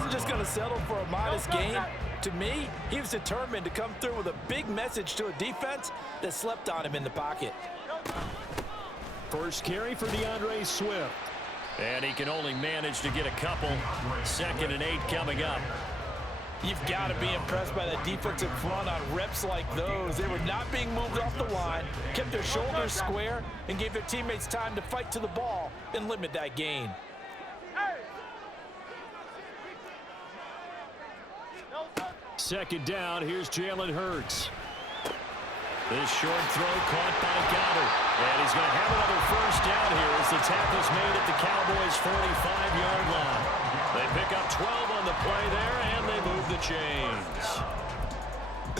wasn't just going to settle for a modest gain. To me, he was determined to come through with a big message to a defense that slept on him in the pocket. First carry for DeAndre Swift. And he can only manage to get a couple. 2nd and 8 coming up. You've got to be impressed by the defensive front on reps like those. They were not being moved off the line, kept their shoulders square, and gave their teammates time to fight to the ball and limit that gain. Second down, here's Jalen Hurts. This short throw caught by Goddard. And he's going to have another first down here as the tackle's made at the Cowboys' 45-yard line. They pick up 12 on the play there, and they move the chains.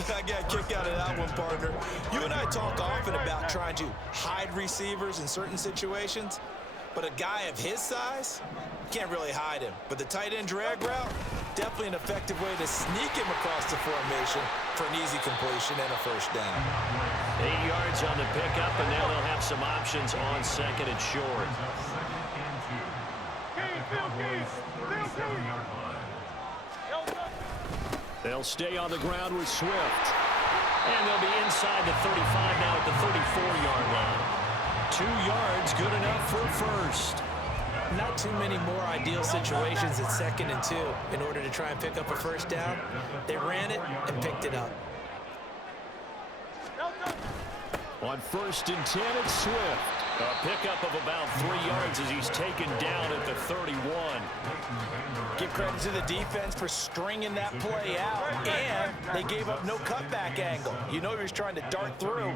I got a kick out of that one, partner. You and I talk often about trying to hide receivers in certain situations, but a guy of his size, can't really hide him. But the tight end drag route, definitely an effective way to sneak him across the formation for an easy completion and a first down. 8 yards on the pickup, and now they'll have some options on 2nd and short. They'll stay on the ground with Swift. And they'll be inside the 35 now at the 34-yard line. 2 yards, good enough for first. Not too many more ideal situations at 2nd and 2 in order to try and pick up a first down. They ran it and picked it up. On 1st and 10, it's Swift. A pickup of about 3 yards as he's taken down at the 31. Give credit to the defense for stringing that play out, and they gave up no cutback angle. You know he was trying to dart through.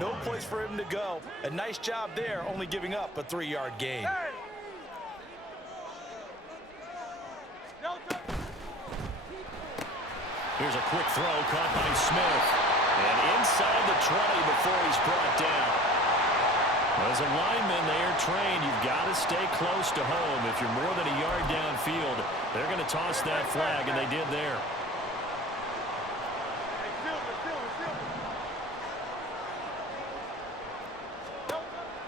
No place for him to go. A nice job there, only giving up a 3-yard gain. Here's a quick throw caught by Smith. And inside the 20 before he's brought down. As a lineman, they are trained. You've got to stay close to home. If you're more than a yard downfield, they're going to toss that flag, and they did there.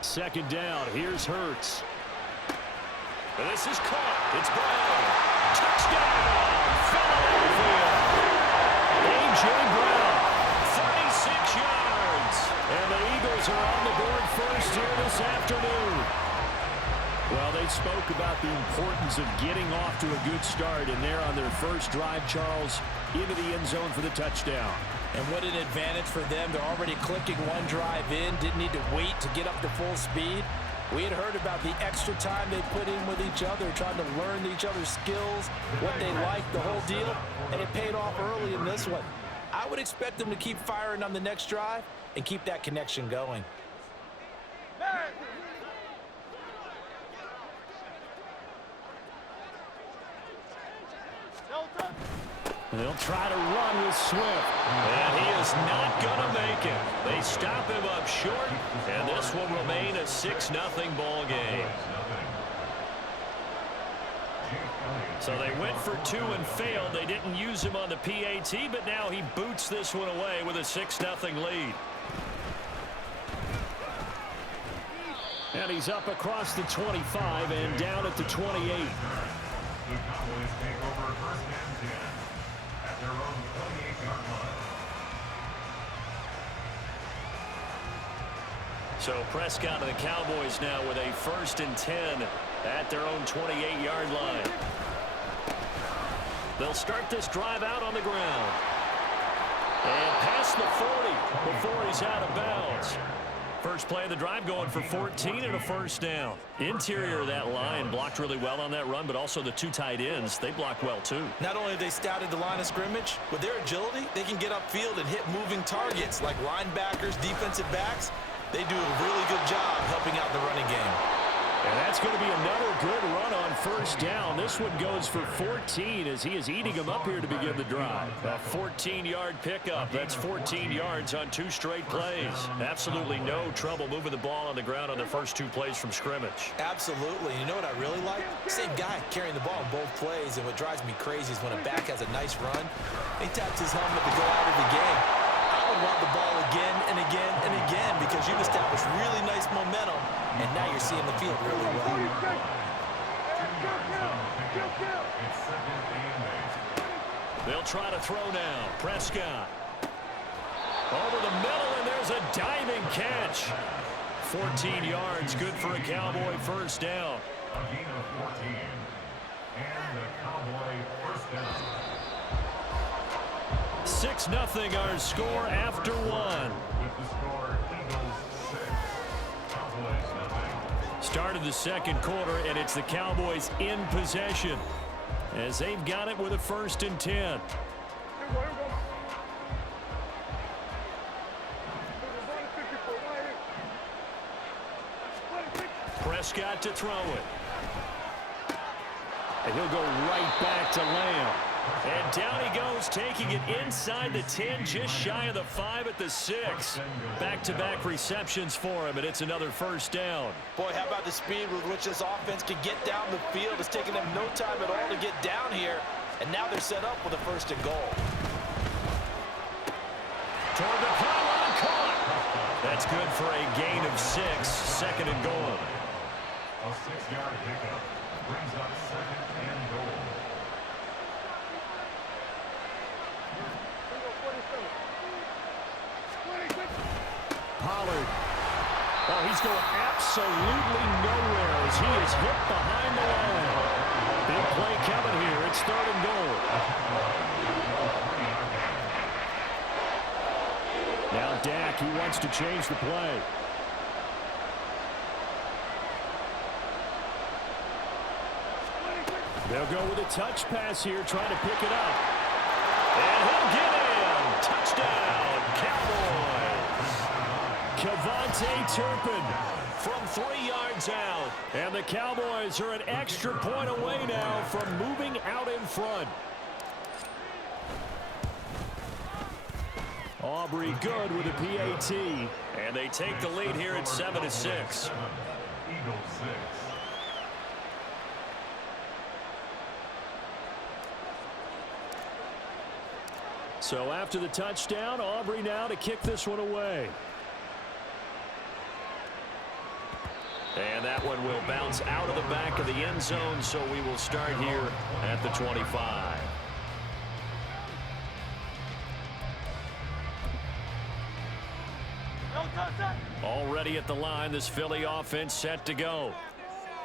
Second down, here's Hurts. This is caught. It's Brown. Touchdown! Philadelphia! A.J. Brown, 36 yards. And the Eagles are on the board first here this afternoon. Well, they spoke about the importance of getting off to a good start, and they're on their first drive, Charles, into the end zone for the touchdown. And what an advantage for them. They're already clicking one drive in, didn't need to wait to get up to full speed. We had heard about the extra time they put in with each other, trying to learn each other's skills, what they like, the whole deal, and it paid off early in this one. I would expect them to keep firing on the next drive and keep that connection going. They'll try to run with Swift. And he is not going to make it. They stop him up short, and this will remain a 6-0 ball game. So they went for 2 and failed. They didn't use him on the PAT, but now he boots this one away with a 6-0 lead. And he's up across the 25 and down at the 28. So Prescott and the Cowboys now with a 1st and 10 at their own 28-yard line. They'll start this drive out on the ground. And past the 40 before he's out of bounds. First play of the drive going for 14 and a first down. Interior of that line blocked really well on that run, but also the 2 tight ends, they blocked well too. Not only have they scouted the line of scrimmage, with their agility, they can get upfield and hit moving targets like linebackers, defensive backs. They do a really good job helping out the running game. And that's going to be another good run on first down. This one goes for 14 as he is eating them up here to begin the drive. A 14-yard pickup. That's 14 yards on 2 straight plays. Absolutely no trouble moving the ball on the ground on the first 2 plays from scrimmage. Absolutely. You know what I really like? Same guy carrying the ball in both plays, and what drives me crazy is when a back has a nice run, he taps his helmet to go out of the game. I would want the ball again and again and again because you've established really nice momentum, and now you're seeing the field really well. They'll try to throw now. Prescott. Over the middle, and there's a diving catch. 14 yards, good for a Cowboy first down. A gain of 14. And the Cowboy first down. 6-0 our score after one. With the score, Eagles 6, Cowboys nothing. Start of the second quarter, and it's the Cowboys in possession as they've got it with a 1st and 10. Prescott to throw it. And he'll go right back to Lamb. And down he goes, taking it inside the 10, just shy of the 5 at the 6. Back-to-back receptions for him, and it's another first down. Boy, how about the speed with which this offense can get down the field? It's taken them no time at all to get down here, and now they're set up with a 1st and goal. Toward the pylon, caught. That's good for a gain of 6, 2nd and goal. A 6-yard pickup brings up 2nd and goal. Pollard. Oh, he's going absolutely nowhere as he is hit behind the line. Big play coming here. It's 3rd and goal. Now Dak, he wants to change the play. They'll go with a touch pass here, trying to pick it up. And he'll get in. Touchdown, Cowboys. Kevontae Turpin from 3 yards out. And the Cowboys are an extra point away now from moving out in front. Aubrey good with a PAT. And they take the lead here at 7-6. Eagles 6. So after the touchdown, Aubrey now to kick this one away. And that one will bounce out of the back of the end zone, so we will start here at the 25. Already at the line, this Philly offense set to go.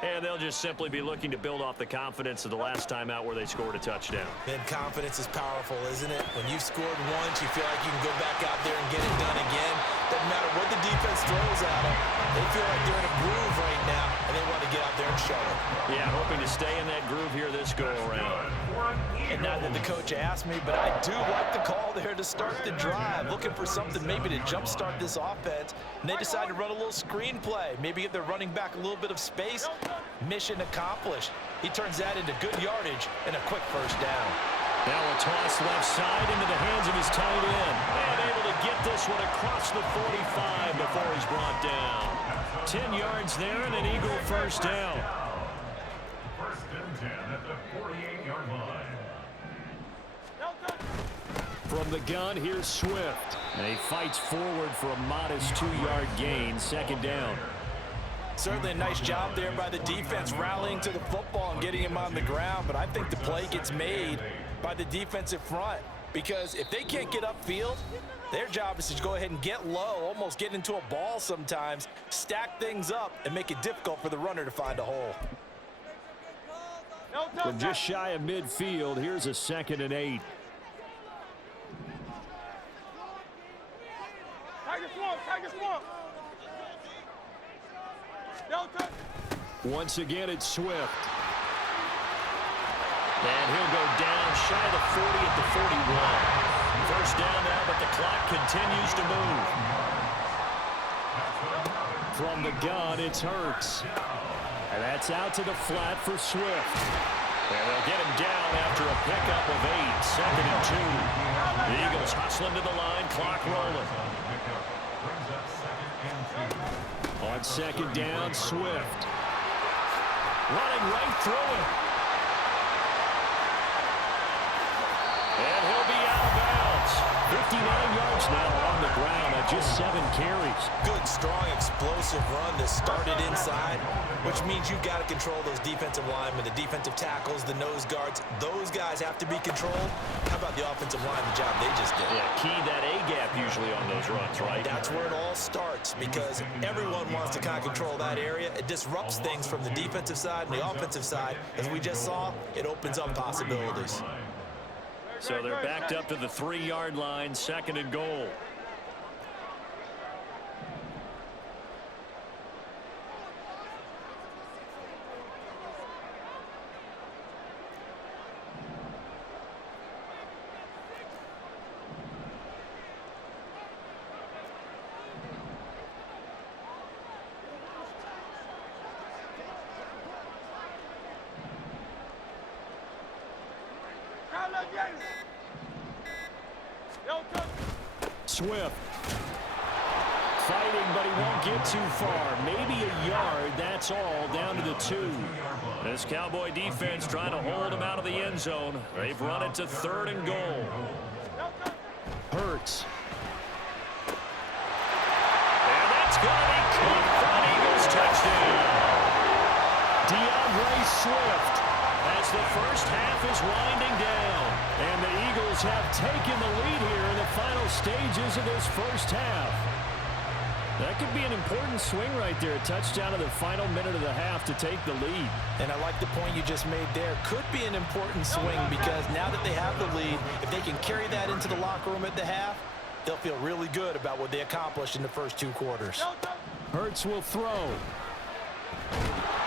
And they'll just simply be looking to build off the confidence of the last time out where they scored a touchdown. And confidence is powerful, isn't it? When you've scored once, you feel like you can go back out there and get it done again. Doesn't matter what the defense throws at them. They feel like they're in a groove right now, and they want to get out there and show it. Yeah, hoping to stay in that groove here this go-around. And not that the coach asked me, but I do like the call there to start the drive. Looking for something maybe to jumpstart this offense. And they decide to run a little screen play. Maybe give their running back a little bit of space. Mission accomplished. He turns that into good yardage and a quick first down. Now a toss left side into the hands of his tight end. And able to get this one across the 45 before he's brought down. 10 yards there and an Eagle first down. First and 10 at the 48-yard line. From the gun, here's Swift. And he fights forward for a modest 2-yard gain, 2nd down. Certainly a nice job there by the defense rallying to the football and getting him on the ground, but I think the play gets made by the defensive front because if they can't get upfield, their job is to go ahead and get low, almost get into a ball sometimes, stack things up, and make it difficult for the runner to find a hole. From just shy of midfield, here's a 2nd and 8. Once again, it's Swift. And he'll go down shy of the 40 at the 41. First down now, but the clock continues to move. From the gun, it's Hurts. And that's out to the flat for Swift. And they'll get him down after a pickup of 8, 2nd and 2. The Eagles hustling to the line, clock rolling. On 2nd down, Swift. Running right through it. And he'll be out of bounds. 59 yards now on the ground. with just 7 carries. Good, strong, explosive run that started inside, which means you've got to control those defensive linemen, the defensive tackles, the nose guards. Those guys have to be controlled. How about the offensive line, the job they just did? Yeah, key that A-gap usually on those runs, right? That's where it all starts, because everyone wants to kind of control that area. It disrupts things from the defensive side and the offensive side. As we just saw, it opens up possibilities. So they're backed up to the 3-yard line, 2nd and goal. Swift fighting, but he won't get too far. Maybe a yard, that's all, down to the 2. This Cowboy defense trying to hold him out of the end zone. They've run it to 3rd and goal. Hurts. And that's going to be caught for an Eagles touchdown. DeAndre Swift, as the first half is winding down. And the Eagles have taken the lead here in the final stages of this first half. That could be an important swing right there. A touchdown in the final minute of the half to take the lead. And I like the point you just made there. Could be an important swing, because now that they have the lead, if they can carry that into the locker room at the half, they'll feel really good about what they accomplished in the first 2 quarters. Hurts will throw.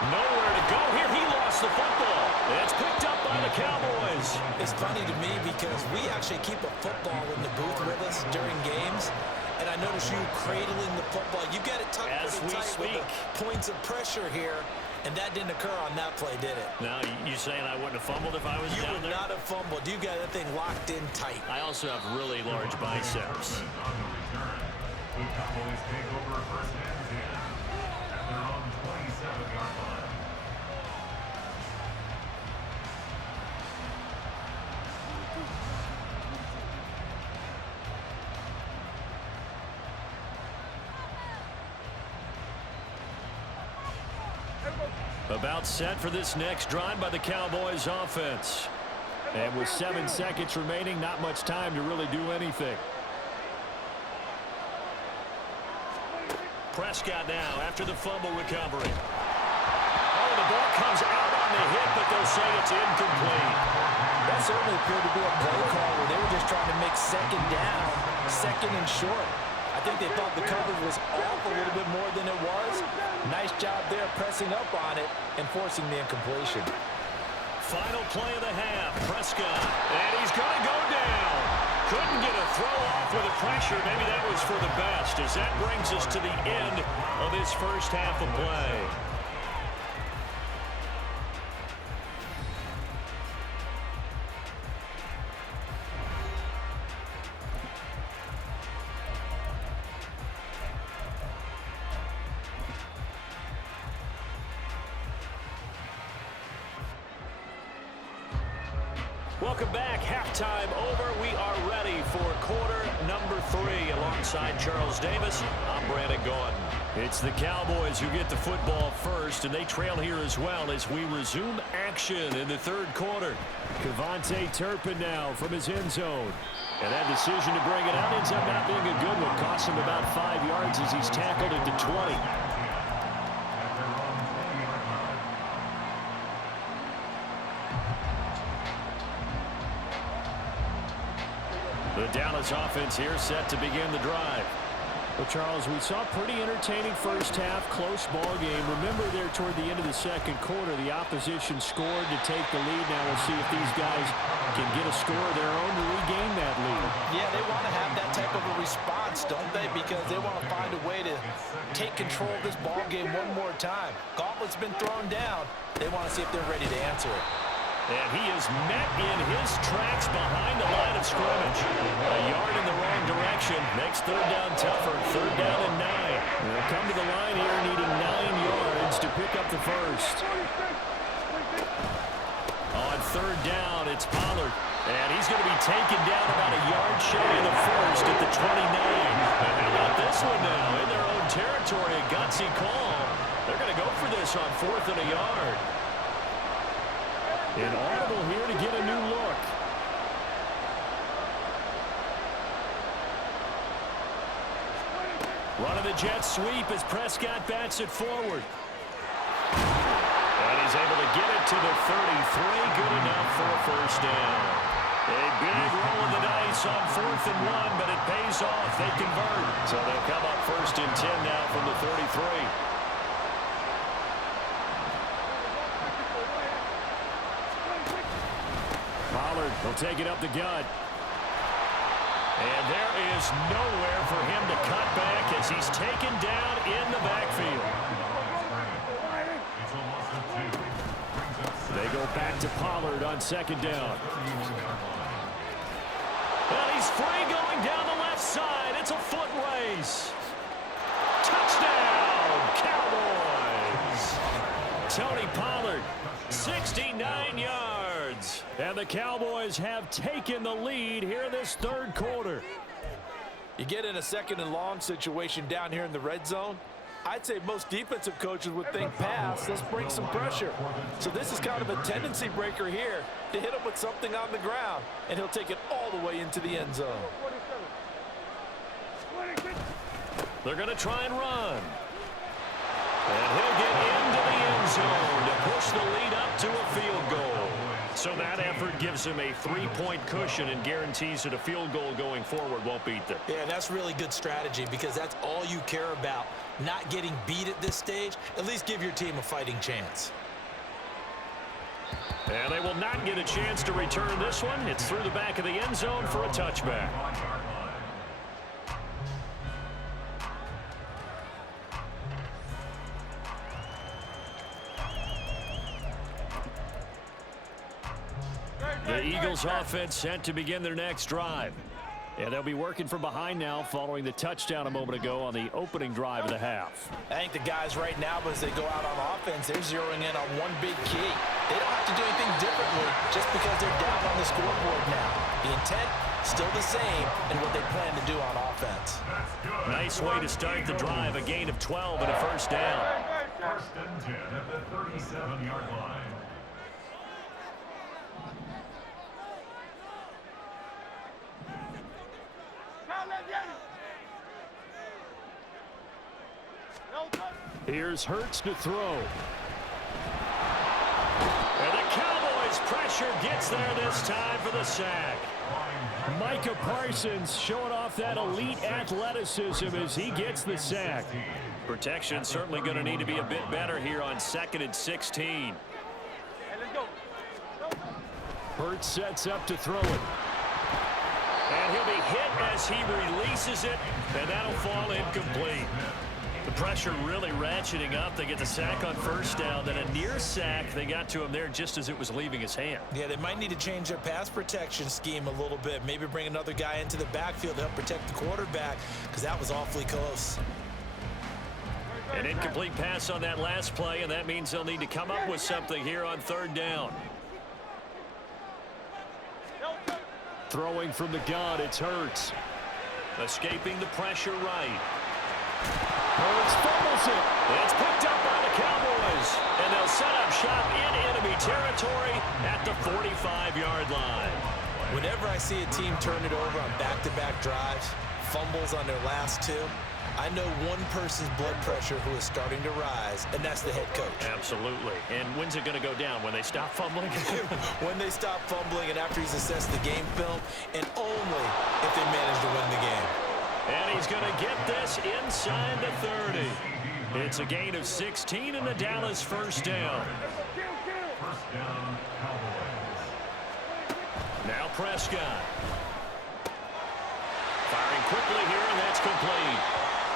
Nowhere to go here. He lost the football. It's picked up by the Cowboys. It's funny to me because we actually keep a football in the booth with us during games. And I notice you cradling the football. You get it tucked as pretty we tight speak. with the points of pressure here. And that didn't occur on that play, did it? Now, you saying I wouldn't have fumbled if I was You down would there? not have fumbled. You got that thing locked in tight. I also have really large biceps. On the return, the Cowboys take over 1st and 10 at their own 27-yard line. About set for this next drive by the Cowboys offense. And with 7 seconds remaining, not much time to really do anything. Prescott now after the fumble recovery. Oh, the ball comes out on the hit, but they'll say it's incomplete. That certainly appeared to be a play call where they were just trying to make 2nd down, 2nd and short. I think they thought the coverage was off a little bit more than it was. Nice job there pressing up on it and forcing the incompletion. Final play of the half, Prescott, and he's going to go down. Couldn't get a throw off with the pressure. Maybe that was for the best, as that brings us to the end of this first half of play. Welcome back. Halftime over. We are ready for quarter number 3. Alongside Charles Davis, I'm Brandon Gaudin. It's the Cowboys who get the football first, and they trail here as well as we resume action in the 3rd quarter. Kevontae Turpin now from his end zone. And that decision to bring it out ends up not being a good one. Costs him about 5 yards as he's tackled at the 20. The Dallas offense here set to begin the drive. Well, Charles, we saw a pretty entertaining first half, close ball game. Remember there toward the end of the 2nd quarter, the opposition scored to take the lead. Now we'll see if these guys can get a score of their own to regain that lead. Yeah, they want to have that type of a response, don't they? Because they want to find a way to take control of this ball game one more time. Gauntlet's been thrown down. They want to see if they're ready to answer it. And he is met in his tracks behind the line of scrimmage. A yard in the wrong direction. Makes 3rd down tougher. 3rd down and 9. They'll come to the line here needing 9 yards to pick up the first. On 3rd down, it's Pollard. And he's going to be taken down about a yard shy of the first at the 29. And how about this one now? In their own territory, a gutsy call. They're going to go for this on 4th and a yard. An audible here to get a new look. Running the jet sweep as Prescott bats it forward. And he's able to get it to the 33. Good enough for a first down. A big roll of the dice on 4th and 1, but it pays off. They convert. So they'll come up 1st and 10 now from the 33. Pollard will take it up the gut. And there is nowhere for him to cut back as he's taken down in the backfield. They go back to Pollard on 2nd down. And he's free going down the left side. It's a foot race. Touchdown, Cowboys. Tony Pollard, 69 yards. And the Cowboys have taken the lead here in this 3rd quarter. You get in a 2nd and long situation down here in the red zone. I'd say most defensive coaches would think pass. Let's bring some pressure. So this is kind of a tendency breaker here to hit him with something on the ground, and he'll take it all the way into the end zone. They're going to try and run. And he'll get into the end zone to push the lead up to a field goal. So that effort gives him a 3-point cushion and guarantees that a field goal going forward won't beat them. Yeah, that's really good strategy because that's all you care about. Not getting beat at this stage. At least give your team a fighting chance. And they will not get a chance to return this one. It's through the back of the end zone for a touchback. The Eagles offense set to begin their next drive. And they'll be working from behind now following the touchdown a moment ago on the opening drive of the half. I think the guys right now, as they go out on offense, they're zeroing in on one big key. They don't have to do anything differently just because they're down on the scoreboard now. The intent, still the same, and what they plan to do on offense. Nice way to start the drive, a gain of 12 and a first down. 1st and 10 at the 37-yard line. Here's Hurts to throw. And the Cowboys pressure gets there this time for the sack. Micah Parsons showing off that elite athleticism as he gets the sack. Protection certainly going to need to be a bit better here on 2nd and 16. Hurts sets up to throw it. And he'll be hit as he releases it, and that'll fall incomplete. The pressure really ratcheting up. They get the sack on first down, then a near sack. They got to him there just as it was leaving his hand. Yeah, they might need to change their pass protection scheme a little bit. Maybe bring another guy into the backfield to help protect the quarterback because that was awfully close. An incomplete pass on that last play, and that means they'll need to come up with something here on 3rd down. Throwing from the gun, it's Hurts. Escaping the pressure right. Hurts fumbles it. It's picked up by the Cowboys. And they'll set up shop in enemy territory at the 45-yard line. Whenever I see a team turn it over on back-to-back drives, fumbles on their last two, I know one person's blood pressure who is starting to rise, and that's the head coach. Absolutely. And when's it going to go down? When they stop fumbling? When they stop fumbling and after he's assessed the game film, and only if they manage to win the game. And he's going to get this inside the 30. It's a gain of 16 in the Dallas first down. First down, Cowboys. Now Prescott. Firing quickly here, and that's complete.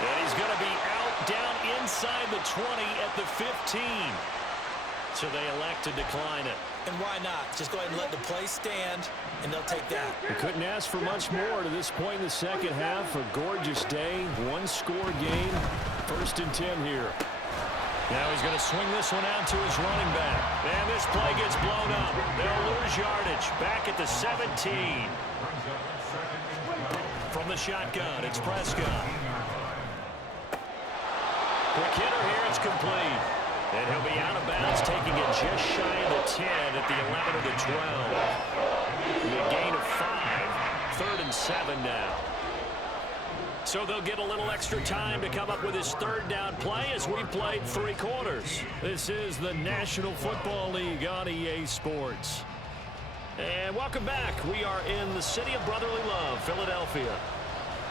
And he's going to be out down inside the 20 at the 15. So they elect to decline it. And why not? Just go ahead and let the play stand, and they'll take that. We couldn't ask for much more to this point in the second half. A gorgeous day, one-score game. 1st and 10 here. Now he's going to swing this one out to his running back. And this play gets blown up. They'll lose yardage. Back at the 17. From the shotgun, it's Prescott. Quick hitter here, it's complete. And he'll be out of bounds, taking it just shy of the 10 at the 11 of the 12. A gain of 5. 3rd and 7 now. So they'll get a little extra time to come up with his 3rd down play as we played 3 quarters. This is the National Football League on EA Sports. And welcome back. We are in the city of brotherly love, Philadelphia.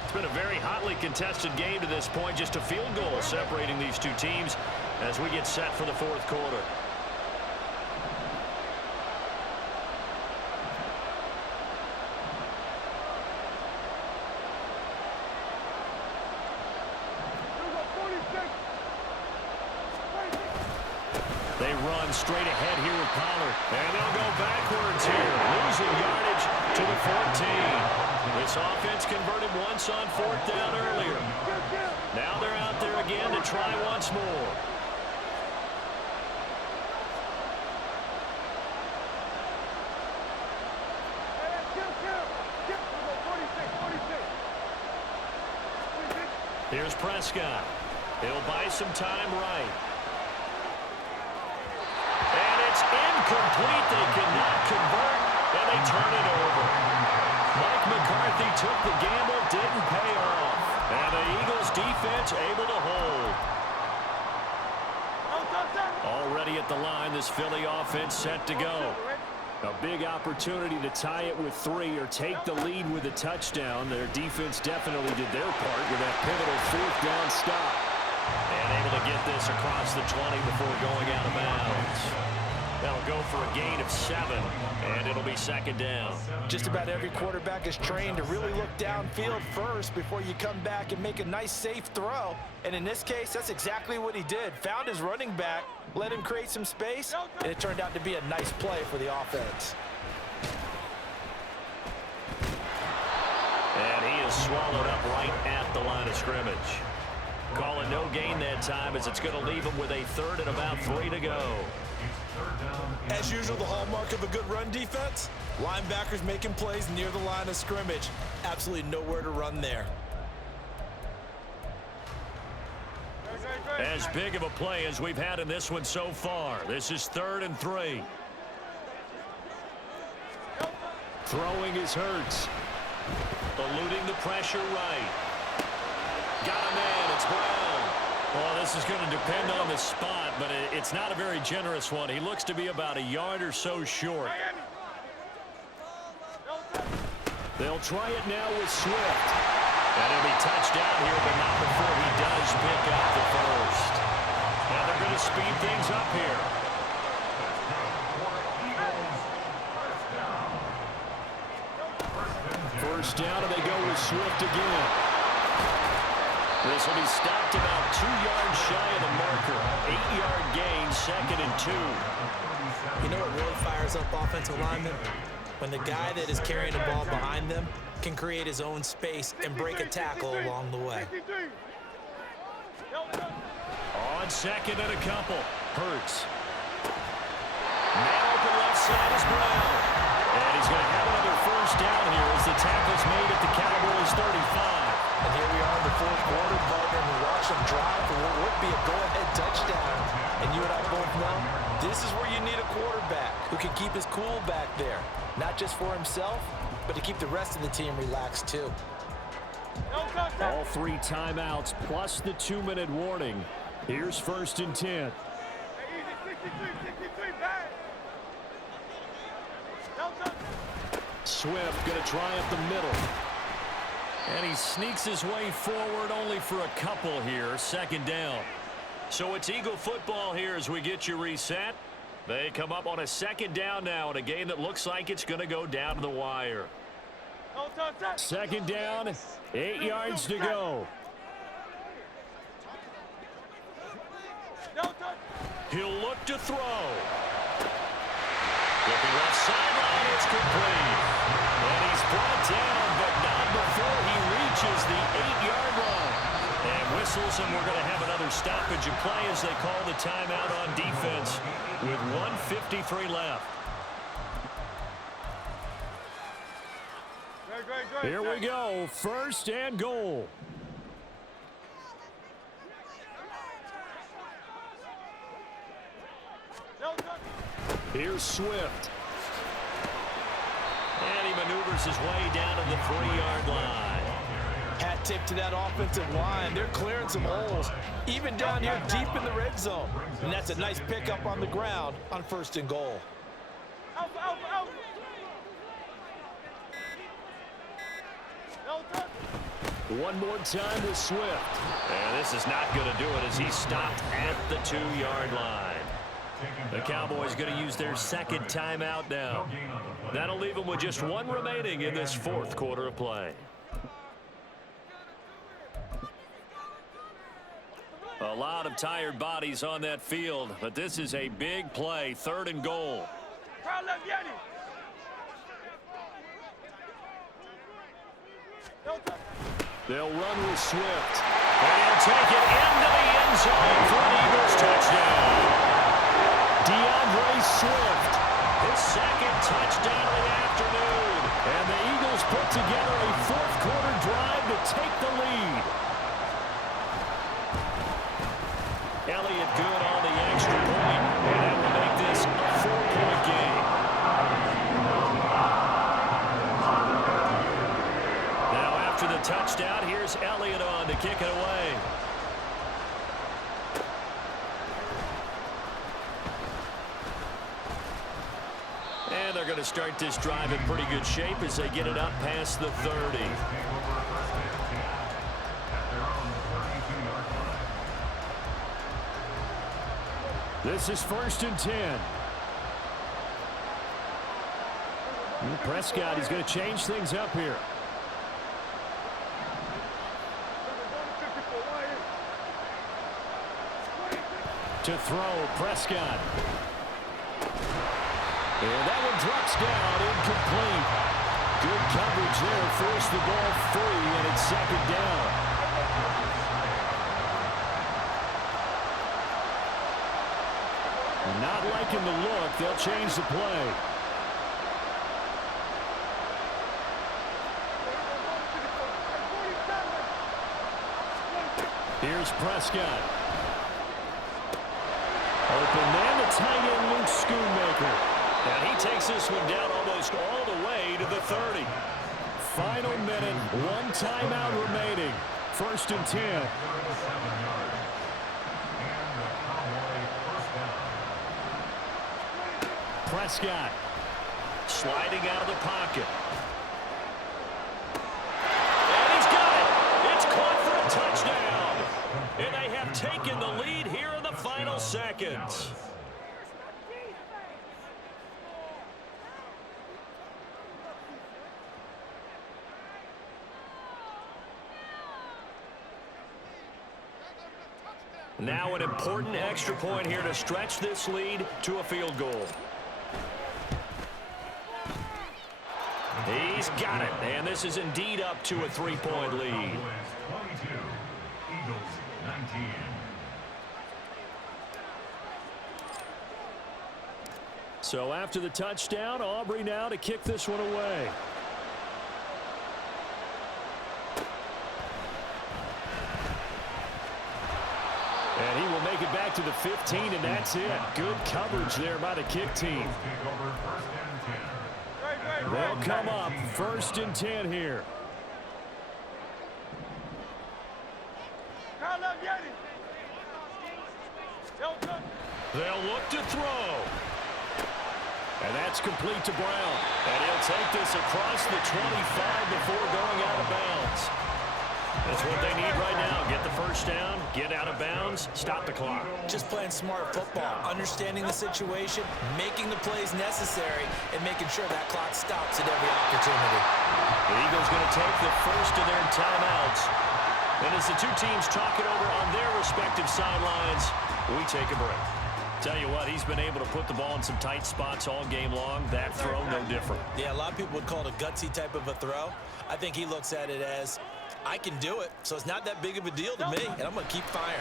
It's been a very hotly contested game to this point. Just a field goal separating these two teams as we get set for the 4th quarter. They run straight ahead here with Pollard. And they'll go backwards here, losing yardage to the 14. This offense converted once on 4th down earlier. Now they're out there again to try once more. Here's Prescott. He'll buy some time right. And it's incomplete. They cannot convert, and they turn it over. Mike McCarthy took the gamble, didn't pay off. And the Eagles defense able to hold. Already at the line, this Philly offense set to go. A big opportunity to tie it with 3 or take the lead with a touchdown. Their defense definitely did their part with that pivotal 4th down stop. And able to get this across the 20 before going out of bounds. They'll go for a gain of 7, and it'll be 2nd down. Just about every quarterback is trained to really look downfield first before you come back and make a nice, safe throw. And in this case, that's exactly what he did. Found his running back, let him create some space, and it turned out to be a nice play for the offense. And he is swallowed up right at the line of scrimmage. Calling no gain that time as it's going to leave him with a 3rd and about 3 to go. As usual, the hallmark of a good run defense, linebackers making plays near the line of scrimmage. Absolutely nowhere to run there. As big of a play as we've had in this one so far. This is 3rd and 3. Throwing is Hurts. Eluding the pressure right. Got a man, it's Brown. Well, this is going to depend on the spot, but it's not a very generous one. He looks to be about a yard or so short. They'll try it now with Swift. And he'll be touched down here, but not before he does pick up the 1st. Now they're going to speed things up here. First down, and they go with Swift again. This will be stopped about 2 yards shy of the marker. 8-yard gain, 2nd and 2. You know what really fires up offensive linemen? When the guy that is carrying the ball behind them can create his own space and break a tackle along the way. On 2nd and a couple. Hurts. Man open left side is Brown. And he's going to have another 1st down here as the tackle's made at the Cowboys' 35. And here we are in the 4th quarter, partner, and we watch them drive for what would be a go-ahead touchdown. And you and I both know this is where you need a quarterback who can keep his cool back there. Not just for himself, but to keep the rest of the team relaxed too. All 3 timeouts plus the 2-minute warning. Here's 1st and 10. Swift going to try up the middle. And he sneaks his way forward only for a couple here. 2nd down. So it's Eagle football here as we get you reset. They come up on a 2nd down now in a game that looks like it's going to go down to the wire. 2nd down, 8 yards to go. He'll look to throw. Looking left sideline, it's complete. And he's brought down, but not before he reaches the 8-yard line. And whistles, and we're going to have another stoppage of play as they call the timeout on defense with 1:53 left. Here we go, 1st and goal. Here's Swift. And he maneuvers his way down to the 3-yard line. Hat tip to that offensive line. They're clearing some holes, even down here deep in the red zone. And that's a nice pickup on the ground on 1st and goal. One more time with Swift. And this is not going to do it as he's stopped at the 2-yard line. The Cowboys going to use their 2nd timeout now. That'll leave them with just 1 remaining in this 4th quarter of play. A lot of tired bodies on that field, but this is a big play, 3rd and goal. They'll run with Swift. And take it into the end zone for an Eagles touchdown. DeAndre Swift. His 2nd touchdown of the afternoon. And the Eagles put together a 4th quarter drive to take the lead. Elliott good on the extra point, and that will make this a 4-point game. Now after the touchdown, here's Elliott on to kick it away. And they're going to start this drive in pretty good shape as they get it up past the 30. This is 1st and 10. Prescott, he's going to change things up here. To throw, Prescott. And that one drops down, incomplete. Good coverage there, forced the ball free, and it's 2nd down. Not liking the look, they'll change the play. Here's Prescott. Open man, the tight end, Luke Schoonmaker. And he takes this one down almost all the way to the 30. Final minute, 1 timeout remaining. 1st and 10. Prescott. Sliding out of the pocket. And he's got it. It's caught for a touchdown. And they have taken the lead here in the final seconds. Now an important extra point here to stretch this lead to a field goal. He's got it, and this is indeed up to a 3-point lead. 22, Eagles 19. So after the touchdown, Aubrey now to kick this one away. And he will make it back to the 15, and that's it. Good coverage there by the kick team. They'll come up 1st and 10 here. They'll look to throw. And that's complete to Brown. And he'll take this across the 25 before going out of bounds. That's what they need right now. Get the first down, get out of bounds, stop the clock. Just playing smart football, understanding the situation, making the plays necessary, and making sure that clock stops at every opportunity. The Eagles going to take the first of their timeouts. And as the two teams talk it over on their respective sidelines, we take a break. Tell you what, he's been able to put the ball in some tight spots all game long. That throw, no different. Yeah, a lot of people would call it a gutsy type of a throw. I think he looks at it as, I can do it, so it's not that big of a deal to me, and I'm going to keep firing.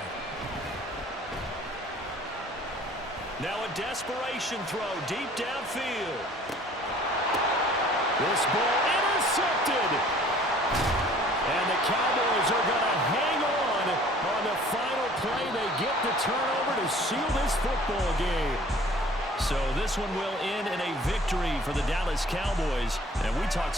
Now a desperation throw deep downfield. This ball intercepted. And the Cowboys are going to hang on the final play. They get the turnover to seal this football game. So this one will end in a victory for the Dallas Cowboys. And we talked